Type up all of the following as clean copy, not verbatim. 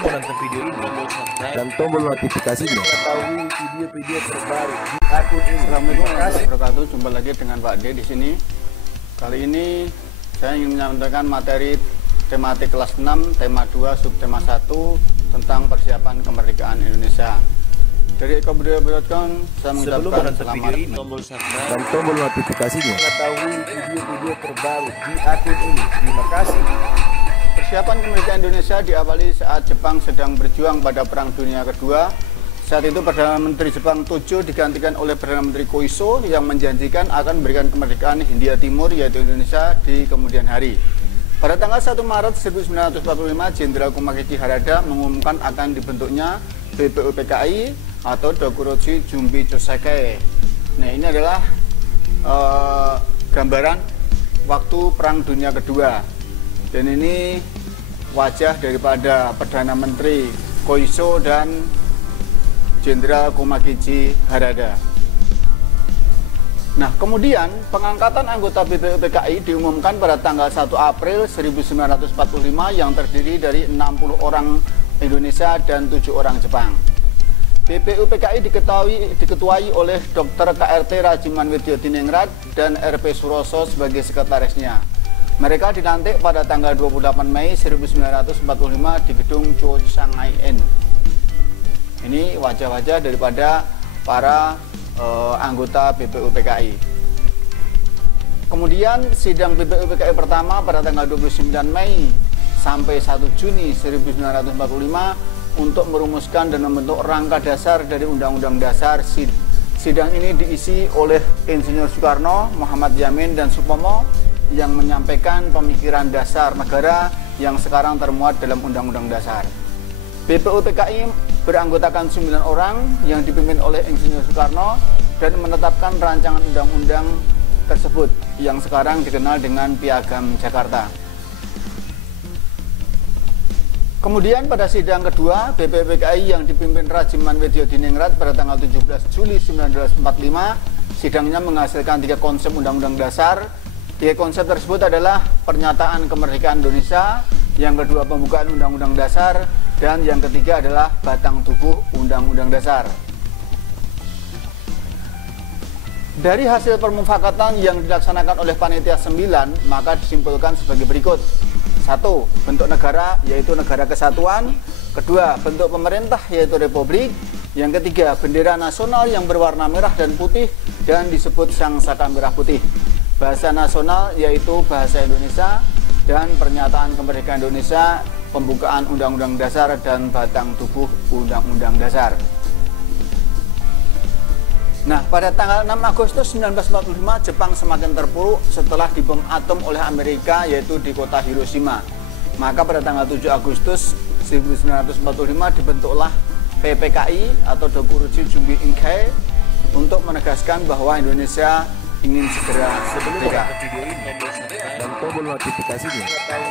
Sebelum menonton video ini, tombol subscribe dan tombol notifikasinya. mengetahui video-video terbaru di akun ini. Assalamualaikum warahmatullahi wabarakatuh. Jumpa lagi dengan Pak D di sini. Kali ini saya ingin menyampaikan materi tematik kelas 6, tema 2, subtema 1 tentang persiapan kemerdekaan Indonesia. Dari ekobudaya.com saya Sebelum mengucapkan menonton video selamat ini, tombol subscribe Dan tombol notifikasinya. mengetahui video-video terbaru di akun ini. Terima kasih. Persiapan kemerdekaan Indonesia diawali saat Jepang sedang berjuang pada Perang Dunia Kedua. Saat itu Perdana Menteri Jepang Tojo digantikan oleh Perdana Menteri Koiso yang menjanjikan akan memberikan kemerdekaan Hindia Timur yaitu Indonesia di kemudian hari. Pada tanggal 1 Maret 1945, Jenderal Komakichi Harada mengumumkan akan dibentuknya BPUPKI atau Dokuroshi Jumbi Chosake. Nah, ini adalah gambaran waktu Perang Dunia Kedua. Dan ini wajah daripada Perdana Menteri Koiso dan Jenderal Komakichi Harada. Nah, kemudian pengangkatan anggota BPUPKI diumumkan pada tanggal 1 April 1945 yang terdiri dari 60 orang Indonesia dan 7 orang Jepang. BPUPKI diketuai oleh Dr. KRT Rajiman Widyodiningrat dan RP Suroso sebagai sekretarisnya. Mereka dilantik pada tanggal 28 Mei 1945 di gedung Choshangaien. Ini wajah-wajah daripada para anggota BPUPKI. Kemudian sidang BPUPKI pertama pada tanggal 29 Mei sampai 1 Juni 1945 untuk merumuskan dan membentuk rangka dasar dari Undang-Undang Dasar. Sidang ini diisi oleh Insinyur Soekarno, Muhammad Yamin, dan Supomo yang menyampaikan pemikiran dasar negara yang sekarang termuat dalam Undang-Undang Dasar. BPUPKI beranggotakan 9 orang yang dipimpin oleh Insinyur Soekarno dan menetapkan rancangan undang-undang tersebut yang sekarang dikenal dengan Piagam Jakarta. Kemudian pada sidang kedua, BPUPKI yang dipimpin Rajiman Widyodiningrat pada tanggal 17 Juli 1945, sidangnya menghasilkan 3 konsep undang-undang dasar. 3 konsep tersebut adalah pernyataan kemerdekaan Indonesia, yang kedua pembukaan undang-undang dasar, dan yang ketiga adalah batang tubuh undang-undang dasar. Dari hasil permufakatan yang dilaksanakan oleh Panitia 9, maka disimpulkan sebagai berikut. 1. Bentuk negara, yaitu negara kesatuan. Kedua, bentuk pemerintah, yaitu republik. Yang ketiga, bendera nasional yang berwarna merah dan putih dan disebut sangsaka merah putih. Bahasa nasional, yaitu bahasa Indonesia. Dan pernyataan kemerdekaan Indonesia, pembukaan Undang-Undang Dasar, dan batang tubuh Undang-Undang Dasar. Nah, pada tanggal 6 Agustus 1945, Jepang semakin terpuruk setelah dibom atom oleh Amerika, yaitu di kota Hiroshima. Maka pada tanggal 7 Agustus 1945 dibentuklah PPKI atau Dokuroshi Jumbi Inkai untuk menegaskan bahwa Indonesia ingin segera merdeka. Video ini, tombol subscribe Dan tombol notifikasinya.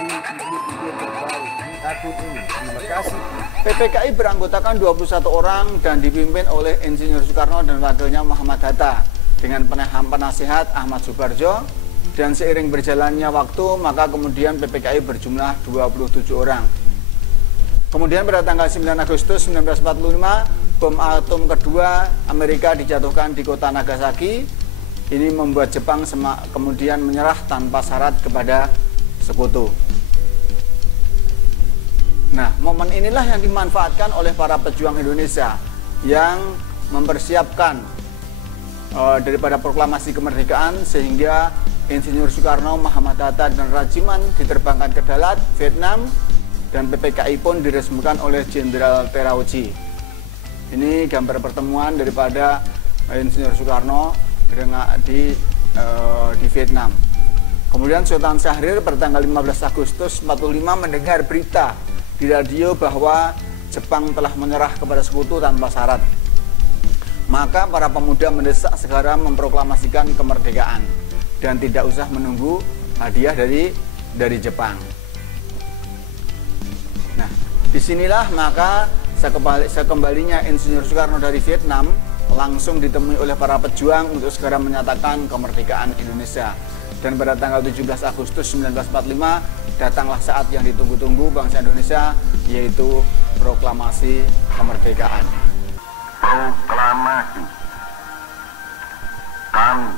mengetahui video-video terbaru di akun ini. Terima kasih. PPKI beranggotakan 21 orang dan dipimpin oleh Insinyur Soekarno dan wakilnya Muhammad Hatta dengan penasihat Ahmad Subarjo. Dan seiring berjalannya waktu, maka kemudian PPKI berjumlah 27 orang. Kemudian pada tanggal 9 Agustus 1945, bom atom kedua Amerika dijatuhkan di kota Nagasaki. Ini membuat Jepang kemudian menyerah tanpa syarat kepada sekutu. Nah, momen inilah yang dimanfaatkan oleh para pejuang Indonesia yang mempersiapkan daripada proklamasi kemerdekaan, sehingga Insinyur Soekarno, Muhammad Hatta, dan Rajiman diterbangkan ke Dalat, Vietnam, dan PPKI pun diresmikan oleh Jenderal Terauchi. Ini gambar pertemuan daripada Insinyur Soekarno di Vietnam. Kemudian Sultan Syahrir pada tanggal 15 Agustus 1945 mendengar berita di radio bahwa Jepang telah menyerah kepada sekutu tanpa syarat. Maka para pemuda mendesak segera memproklamasikan kemerdekaan dan tidak usah menunggu hadiah dari Jepang. Nah, disinilah maka sekembalinya Insinyur Soekarno dari Vietnam langsung ditemui oleh para pejuang untuk segera menyatakan kemerdekaan Indonesia. Dan pada tanggal 17 Agustus 1945 datanglah saat yang ditunggu-tunggu bangsa Indonesia, yaitu proklamasi kemerdekaan. Proklamasi. Kami,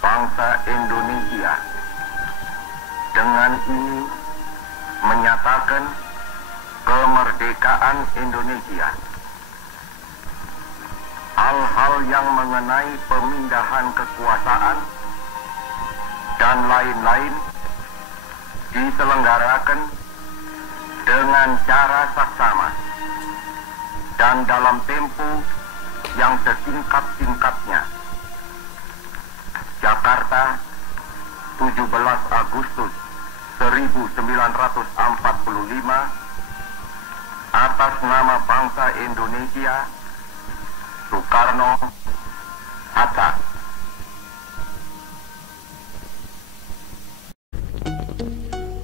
bangsa Indonesia, dengan ini menyatakan kemerdekaan Indonesia. Hal-hal yang mengenai pemindahan kekuasaan dan lain-lain diselenggarakan dengan cara saksama dan dalam tempo yang sesingkat-singkatnya. Jakarta, 17 Agustus 1945, atas nama bangsa Indonesia, Soekarno-Hatta.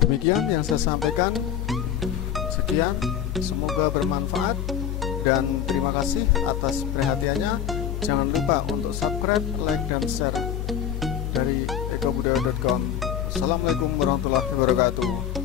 Demikian yang saya sampaikan. Sekian, semoga bermanfaat dan terima kasih atas perhatiannya. Jangan lupa untuk subscribe, like, dan share dari ekobudaya.com. Assalamualaikum warahmatullahi wabarakatuh.